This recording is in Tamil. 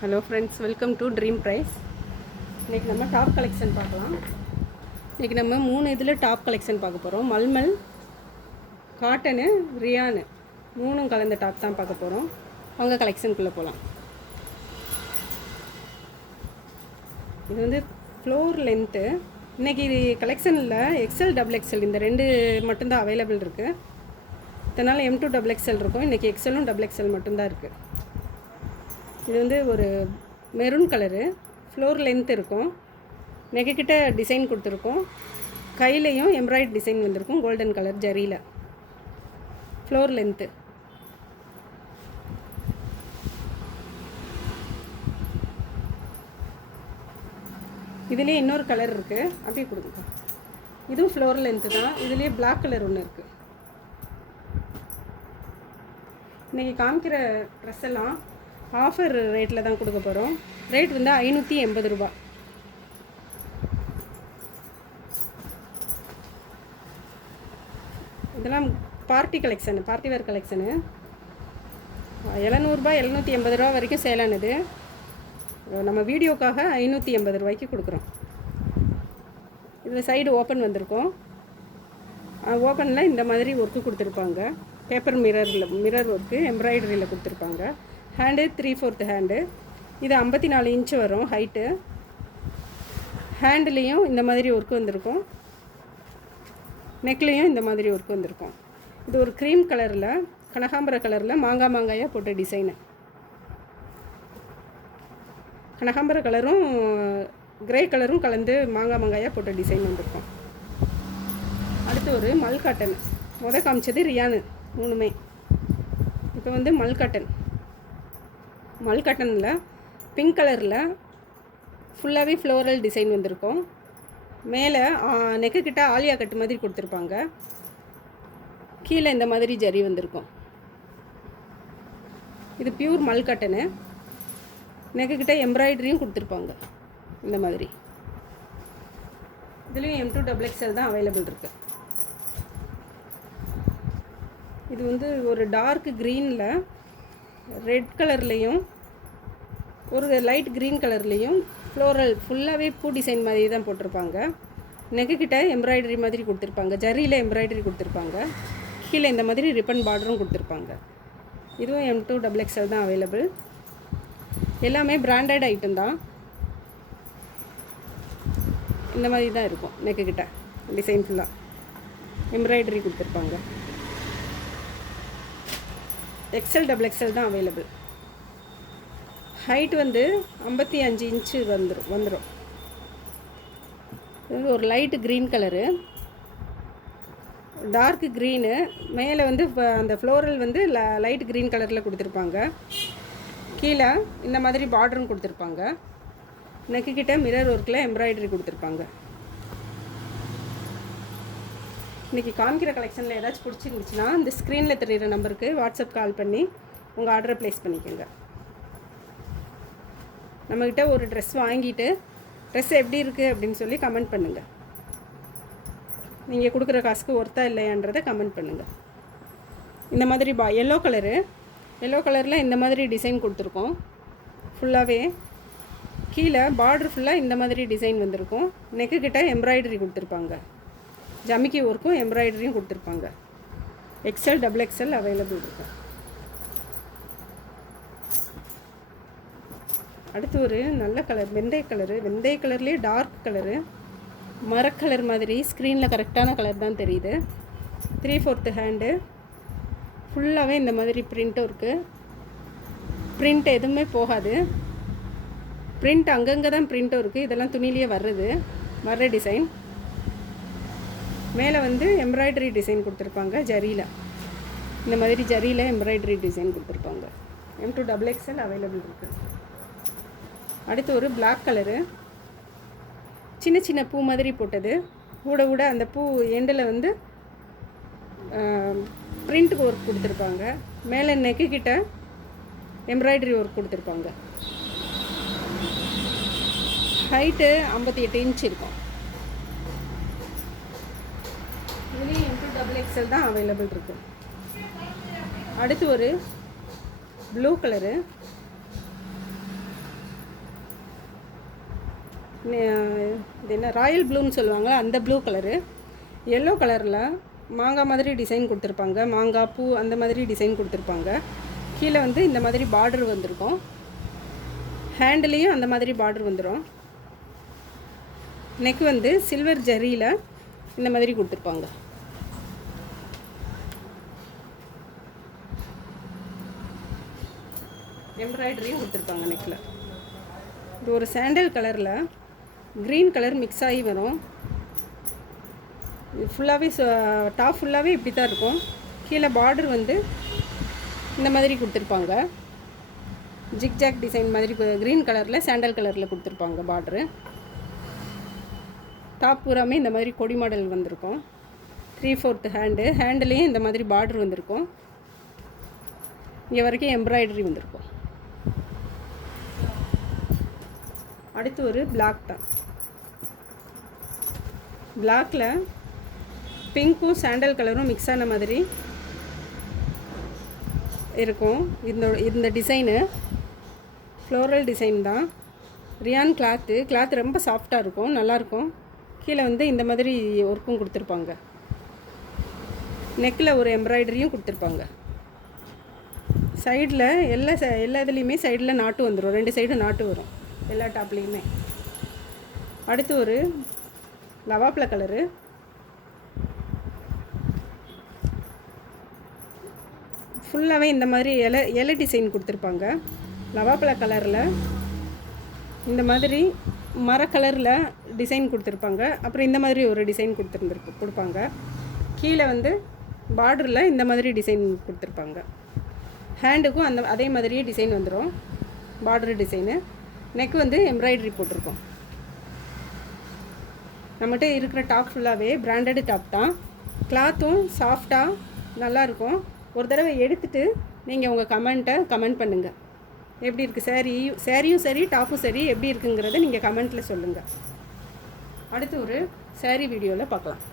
Hello friends, welcome to dream price. இன்றைக்கி நம்ம டாப் கலெக்ஷன் பார்க்கலாம். இன்றைக்கி நம்ம 3 இதில் டாப் கலெக்ஷன் பார்க்க போகிறோம். மல்மல், காட்டனு, ரியானு 3ம் கலந்த டாப் தான் பார்க்க போகிறோம். அவங்க கலெக்ஷனுக்குள்ளே போகலாம். இது வந்து ஃப்ளோர் லென்த்து. இன்றைக்கி இது கலெக்ஷனில் எக்ஸ்எல் டபுள் எக்ஸ்எல் இந்த 2 மட்டும்தான் அவைலபிள் இருக்குது. இதனால் M2 டபுள் எக்ஸ்எல் இருக்கும். இன்றைக்கி எக்ஸ்எல்லும் டபுள் எக்ஸ்எல் மட்டும்தான் இருக்குது. இது வந்து ஒரு மெரூன் கலரு, ஃப்ளோர் லென்த் இருக்கும். நெக்கிட்ட டிசைன் கொடுத்துருக்கோம். கையிலையும் எம்ப்ராய்ட் டிசைன் வந்திருக்கும் கோல்டன் கலர் ஜரியில். Floor length. இதுலேயே இன்னொரு கலர் இருக்குது, அப்படியே கொடுங்க. இதுவும் ஃப்ளோர் லென்த்து தான். இதுலேயே பிளாக் கலர் ஒன்று இருக்குது. இன்றைக்கி காமிக்கிற ட்ரெஸ் எல்லாம் ஆஃபர் ரேட்டில் தான் கொடுக்க போகிறோம். ரேட் வந்து 580 ரூபா. இதெல்லாம் party collection, party wear collection. 700 ரூபா 780 ரூபா வரைக்கும் சேலானது. நம்ம வீடியோக்காக 580 ரூபாய்க்கு கொடுக்குறோம். இதில் சைடு ஓப்பன் வந்திருக்கோம். ஓப்பனில் இந்த மாதிரி ஒர்க்கு கொடுத்துருப்பாங்க. பேப்பர் மிரர் ஒர்க்கு எம்ப்ராய்டரியில் கொடுத்துருப்பாங்க. Hand 3/4 hand. இது 54 இன்ச்சு வரும் ஹைட்டு. ஹேண்டுலேயும் இந்த மாதிரி ஒர்க்கு வந்திருக்கும். நெக்லேயும் இந்த மாதிரி ஒர்க்கு வந்திருக்கும். இது ஒரு க்ரீம் கலரில், கனகாம்பர கலரில் மாங்காயாக போட்ட டிசைனு. கனகாம்பர கலரும் கிரே கலரும் கலந்து மாங்காயாக போட்ட டிசைன் வந்திருக்கும். அடுத்து ஒரு மல் காட்டன். காமிச்சது ரியானு 3மே. இப்போ வந்து மல் காட்டன். மல் காட்டனில் பிங்க் கலரில் ஃபுல்லாகவே ஃப்ளோரல் டிசைன் வந்திருக்கும். மேலே நெக்கு கிட்ட ஆலியா கட்டு மாதிரி கொடுத்துருப்பாங்க. கீழே இந்த மாதிரி ஜரி வந்திருக்கும். இது பியூர் மல் காட்டனு. நெக்கு கிட்ட எம்ப்ராய்டரியும் கொடுத்துருப்பாங்க இந்த மாதிரி. இதுலேயும் M2 டபுள் எக்ஸ்எல் தான் அவைலபிள் இருக்குது. இது வந்து ஒரு டார்க் க்ரீனில் ரெட் கலர்லேயும் ஒரு லைட் க்ரீன் கலர்லேயும் ஃப்ளோரல் ஃபுல்லாகவே பூ டிசைன் மாதிரி தான் போட்டிருப்பாங்க. நெக்குக்கிட்ட எம்ப்ராய்டரி மாதிரி கொடுத்துருப்பாங்க. ஜரியில் எம்ப்ராய்டரி கொடுத்துருப்பாங்க. கீழே இந்த மாதிரி ரிப்பன் பார்டரும் கொடுத்துருப்பாங்க. இதுவும் M2 டபுள் எக்ஸ்எல் தான் அவைலபிள். எல்லாமே பிராண்டட் ஐட்டம் தான். இந்த மாதிரி தான் இருக்கும். நெக்குக்கிட்ட டிசைன் ஃபுல்லாக எம்ப்ராய்டரி கொடுத்துருப்பாங்க. எக்ஸ்எல் டபுள் எக்ஸ்எல் தான் அவைலபிள். ஹைட் வந்து 55 இன்ச்சு வந்துடும். இது ஒரு light green colour, dark green. மேலே வந்து அந்த ஃப்ளோரல் வந்து லைட் க்ரீன் கலரில் கொடுத்துருப்பாங்க. கீழே இந்த மாதிரி பார்டரும் கொடுத்துருப்பாங்க. நெக்குக்கிட்ட மிரர் ஒர்க்கில் எம்ப்ராய்டரி கொடுத்துருப்பாங்க. இன்றைக்கி காமிக்கிற கலெக்ஷனில் ஏதாச்சும் பிடிச்சிருந்துச்சுன்னா இந்த ஸ்க்ரீனில் தெரிகிற நம்பருக்கு வாட்ஸ்அப் கால் பண்ணி உங்கள் ஆர்டரை ப்ளேஸ் பண்ணிக்கோங்க. நம்மக்கிட்ட ஒரு ட்ரெஸ் வாங்கிட்டு ட்ரெஸ் எப்படி இருக்குது அப்படின்னு சொல்லி கமெண்ட் பண்ணுங்கள். நீங்கள் கொடுக்குற காசுக்கு ஒர்த்தா இல்லையான்றதை கமெண்ட் பண்ணுங்கள். இந்த மாதிரி எல்லோ கலரில் இந்த மாதிரி டிசைன் கொடுத்துருக்கோம். ஃபுல்லாகவே கீழே பார்டர் ஃபுல்லாக இந்த மாதிரி டிசைன் வந்திருக்கும். நெக்குக்கிட்ட எம்ப்ராய்டரி கொடுத்துருப்பாங்க. ஜமிக்கி ஒர்க்கும் எம்ப்ராய்டரியும் கொடுத்துருப்பாங்க. எக்ஸ்எல் டபுள் எக்ஸ்எல் அவைலபிள் இருக்கும். அடுத்து ஒரு நல்ல கலர் வெந்தய கலர்லேயே டார்க் கலரு, மரக்கலர் மாதிரி. ஸ்க்ரீனில் கரெக்டான கலர் தான் தெரியுது. 3/4 ஹேண்டு. ஃபுல்லாகவே இந்த மாதிரி பிரிண்ட்டும் இருக்குது. பிரிண்ட் எதுவுமே போகாது. பிரிண்ட் அங்கங்கே தான் பிரிண்ட்டும் இருக்குது. இதெல்லாம் துணிலேயே வர்ற டிசைன். மேலே வந்து எம்ப்ராய்டரி டிசைன் கொடுத்துருப்பாங்க ஜரியில். இந்த மாதிரி ஜரியில் எம்ப்ராய்டரி டிசைன் கொடுத்துருப்பாங்க. M2 டபுள் எக்ஸ்எல் அவைலபிள் இருக்குது. அடுத்து ஒரு பிளாக் கலரு, சின்ன சின்ன பூ மாதிரி போட்டது. கூட அந்த பூ எண்டில் வந்து பிரிண்ட் ஒர்க் கொடுத்துருப்பாங்க. மேலே நெக்குக்கிட்ட எம்ப்ராய்டரி ஒர்க் கொடுத்துருப்பாங்க. ஹைட்டு 58 இன்ச் இருக்கும். இதுலேயும் M2 டபுள் எக்ஸ்எல் தான் அவைலபிள் இருக்குது. அடுத்து ஒரு ப்ளூ கலரு, இது என்ன ராயல் ப்ளூன்னு சொல்லுவாங்க, அந்த ப்ளூ கலரு. எல்லோ கலரில் மாங்காய் மாதிரி டிசைன் கொடுத்துருப்பாங்க, மாங்காய் பூ அந்த மாதிரி டிசைன் கொடுத்துருப்பாங்க. கீழே வந்து இந்த மாதிரி பார்டர் வந்திருக்கும், ஹேண்ட்லேயும் அந்த மாதிரி பார்டர் வந்துடும். நெக் வந்து சில்வர் ஜரியில் இந்த மாதிரி கொடுத்துருப்பாங்க. எம்ப்ராய்டரியும் கொடுத்துருப்பாங்க நெக்கில். இது ஒரு சாண்டல் கலரில் க்ரீன் கலர் மிக்ஸ் ஆகி வரும். இது ஃபுல்லாகவே டாப் ஃபுல்லாகவே இப்படி தான் இருக்கும். கீழே பார்டர் வந்து இந்த மாதிரி கொடுத்துருப்பாங்க, ஜிக்ஜாக் டிசைன் மாதிரி க்ரீன் கலரில் சாண்டல் கலரில் கொடுத்துருப்பாங்க பார்டரு. டாப் பூராமே இந்த மாதிரி கொடி மாடல் வந்திருக்கும். 3/4 ஹேண்டுலேயும் இந்த மாதிரி பார்டர் வந்திருக்கும். இங்கே வரைக்கும் எம்ப்ராய்டரி வந்திருக்கும். அடுத்து ஒரு பிளாக் தான். பிளாக்கில் பிங்க்கும் சாண்டல் கலரும் மிக்ஸ் ஆன மாதிரி இருக்கும். இந்த டிசைனு ஃப்ளோரல் டிசைன் தான். ரியான் கிளாத்து ரொம்ப சாஃப்டாக இருக்கும், நல்லாயிருக்கும். கீழே வந்து இந்த மாதிரி ஒர்க்கும் கொடுத்துருப்பாங்க. நெக்கில் ஒரு எம்ப்ராய்டரியும் கொடுத்துருப்பாங்க. சைடில் எல்லா இதுலேயுமே சைடில் நாட்டு வந்துடும், 2 சைடு நாட்டு வரும் எல்லா டாப்லேயுமே. அடுத்து ஒரு லவாப்பழ கலரு. ஃபுல்லாகவே இந்த மாதிரி இலை டிசைன் கொடுத்துருப்பாங்க. லவாப்பழ கலரில் இந்த மாதிரி மர கலரில் டிசைன் கொடுத்துருப்பாங்க. அப்புறம் இந்த மாதிரி ஒரு டிசைன் கொடுப்பாங்க. கீழே வந்து பார்டரில் இந்த மாதிரி டிசைன் கொடுத்துருப்பாங்க. ஹேண்டுக்கும் அதே மாதிரியே டிசைன் வந்துடும், பார்டர் டிசைனு. நெக் வந்து எம்ப்ராய்டரி போட்டிருக்கோம். நம்மகிட்ட இருக்கிற டாப் ஃபுல்லாகவே பிராண்டட் டாப் தான். கிளாத்தும் சாஃப்டாக நல்லாயிருக்கும். ஒரு தடவை எடுத்துகிட்டு நீங்கள் உங்கள் கமெண்ட் பண்ணுங்கள். எப்படி இருக்குது சேரீயும் சரி டாப்பும் சரி எப்படி இருக்குங்கிறத நீங்கள் கமெண்ட்டில் சொல்லுங்கள். அடுத்து ஒரு சேரீ வீடியோவில் பார்க்கலாம்.